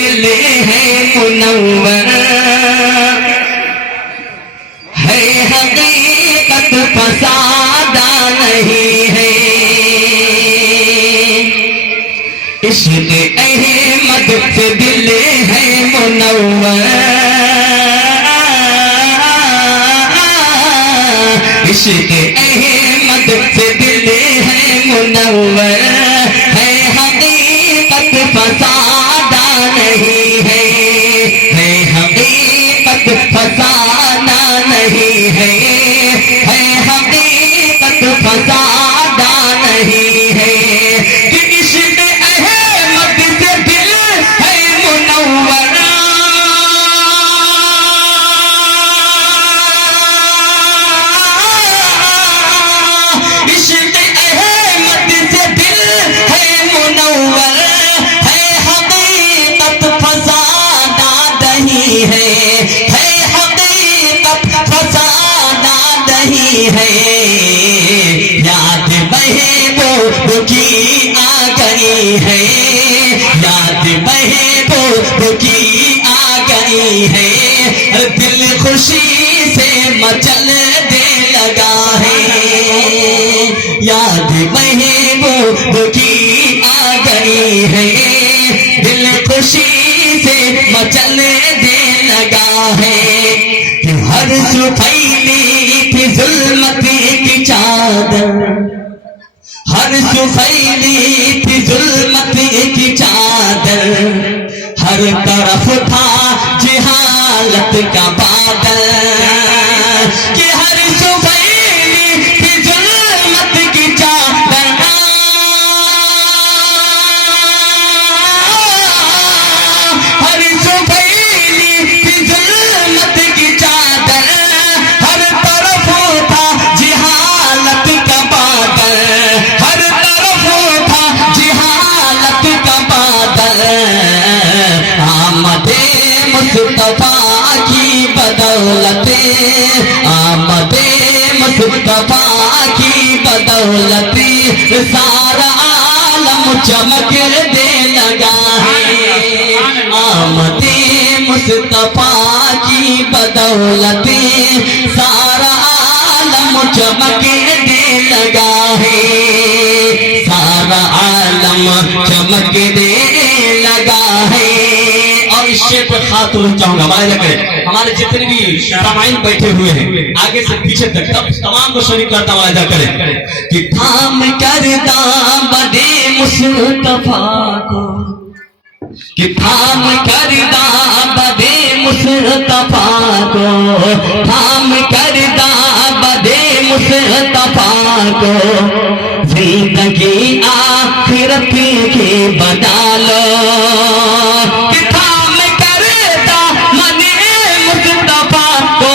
दिल है मुनव्वर, है हकीकत फसादा नहीं है। इश्क़ अहमद से दिल है मुनव्वर, इश्क़ अहमद से दिल है मुनव्वर, है हकीकत फसादा नहीं है, हकीकत फसादा नहीं है, हकीकत फसादा नहीं है। कि इश्क़ अहमद से दिल है मुनव्वर, इश्क़ अहमद से दिल है मुनव्वर, है हकीकत फसादा नहीं है, हकीकत फसादा नहीं है। याद महबूब की आ गई है, याद महबूब की आ गई है, दिल खुशी से मचल दे लगा है। याद महबूब की आ गई है, दिल खुशी से मचल दे लगा है। हर सुफैली थी जुल्मत की चादर, हर सुफैली थी जुल्मत की चादर, हर तरफ था जहालत का बादल। कि हर सुफैली थी जुल्मत की चादर, हर सुफैली थी जुल्मत की चादर, हर तरफ था जहालत का बादल, हर तरफ था जहालत का बादल। आमदे मुस्तफा की बदौलते, आमदे मुस्तफा की बदौलते, सारा आलम चमक दे लगा है। आमदे मुस्तफा की बदौलते, सारा आलम चमक दे लगा है, सारा आलम चमक दे लगा है। और इस शेर पर खास तौर चाहूंगा हमारे जितने भी सामाइन बैठे हुए हैं आगे से पीछे तक तमाम को शरीक करता हुआ अदा करें कि थाम कर दामदे मुस्तफा को, कि थाम कर दामदे मुस्तफा को, थाम कर दामदे मुस्तफा को, जिंदगी आखिरत की बना लो। कि थाम कर दामदे मुस्तफा को,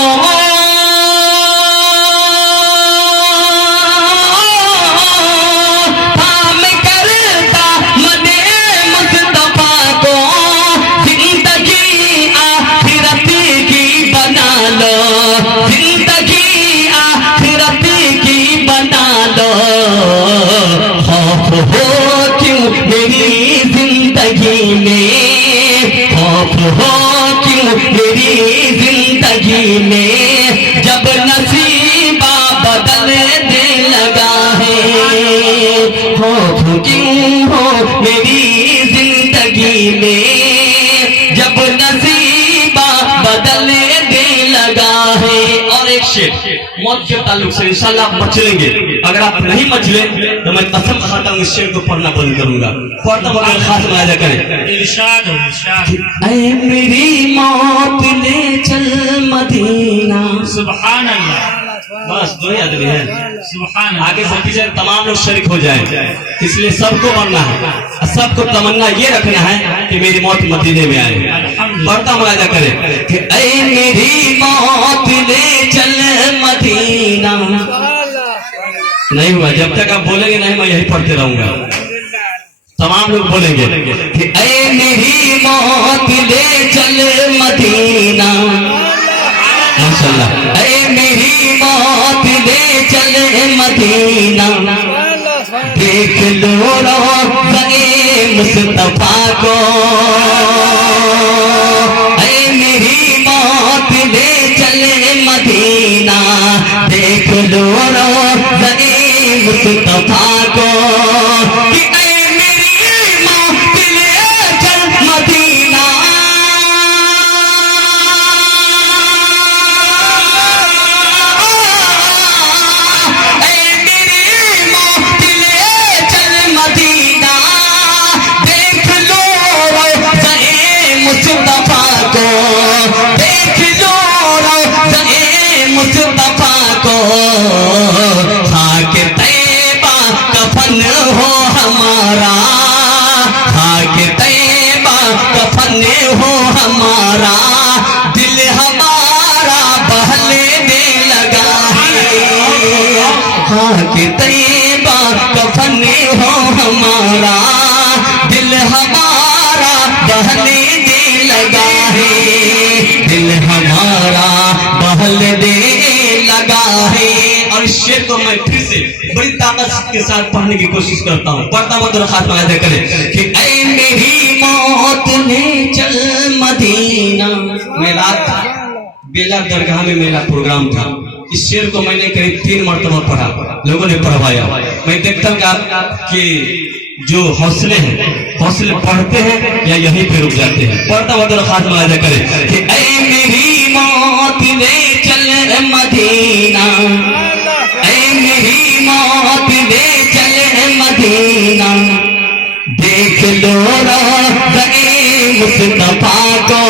थाम कर दामदे मुस्तफा को, जिंदगी आखिरत की बना लो, जिंदगी आखिरत की बना लो। खौफ हो क्यों मेरी जिंदगी में, खौफ हो क्यों मेरी जिंदगी में, जब नसीबा बदल दे लगा है। खौफ क्यों हो मेरी जिंदगी में, जब नसीबा बदल दे लगा है। और एक शेर मौत के ताल्लुक से इंशाल्लाह आप मचलेंगे, अगर आप नहीं मचले तो मैं कसम खाता हूँ इस शेर को पढ़ना बंद करूंगा। पढ़ता मगर खास मुआयदा करें। इरशाद हो इरशाद। ऐ मेरी मौत ले चल मदीना, सुभान अल्लाह। बस दो ही आदमी है, सुभान। आगे से पीछे तमाम लोग शरीक हो जाए, इसलिए सबको मरना है, सबको तमन्ना ये रखना है कि मेरी मौत मदीने में आए। पढ़ता मुआयदा करें कि ऐ मेरी मौत ले चल मदीना। नहीं हुआ, जब तक आप बोलेंगे नहीं मैं यही पढ़ते रहूंगा। तमाम लोग बोलेंगे कि ऐ मेरी मौत ले चल मदीना, माशाल्लाह। ऐ मेरी मौत ले चल मदीना, देख लो रोज़े मुस्तफा को, मुस्तफा को, देख लो रोज़े मुस्तफा को, खाक तैबा कफन हो हमारा, खाक तैबा कफन हो हमारा, दिल हमारा बहले दे लगा है, खाक तैबा कफन हो हमारा, दिल हमारा बहले दे लगा है, दिल हमारा बहले दे लगा है। और इस शेर को मैं फिर से बड़ी ताकत के साथ पढ़ने की कोशिश करता हूँ, पढ़ता हुआ तो खात्मा अदा करे कि ऐ मेरी मौत ने चल मदीना। मेला था, बेला दरगाह में मेला प्रोग्राम था। इस शेर को मैंने करीब 3 मरतबा पढ़ा, लोगों ने पढ़वाया। मैं देखता हूँ कि जो हौसले हैं, हौसले पढ़ते हैं या यहीं पे रुक जाते हैं। पढ़ता हुआ तो खात्मा अदा करे कि ऐ मेरी मौत ने चल मदीना, ऐ मेरी मौत ने चल मदीना, देख लो रोज़े मुस्तफा को,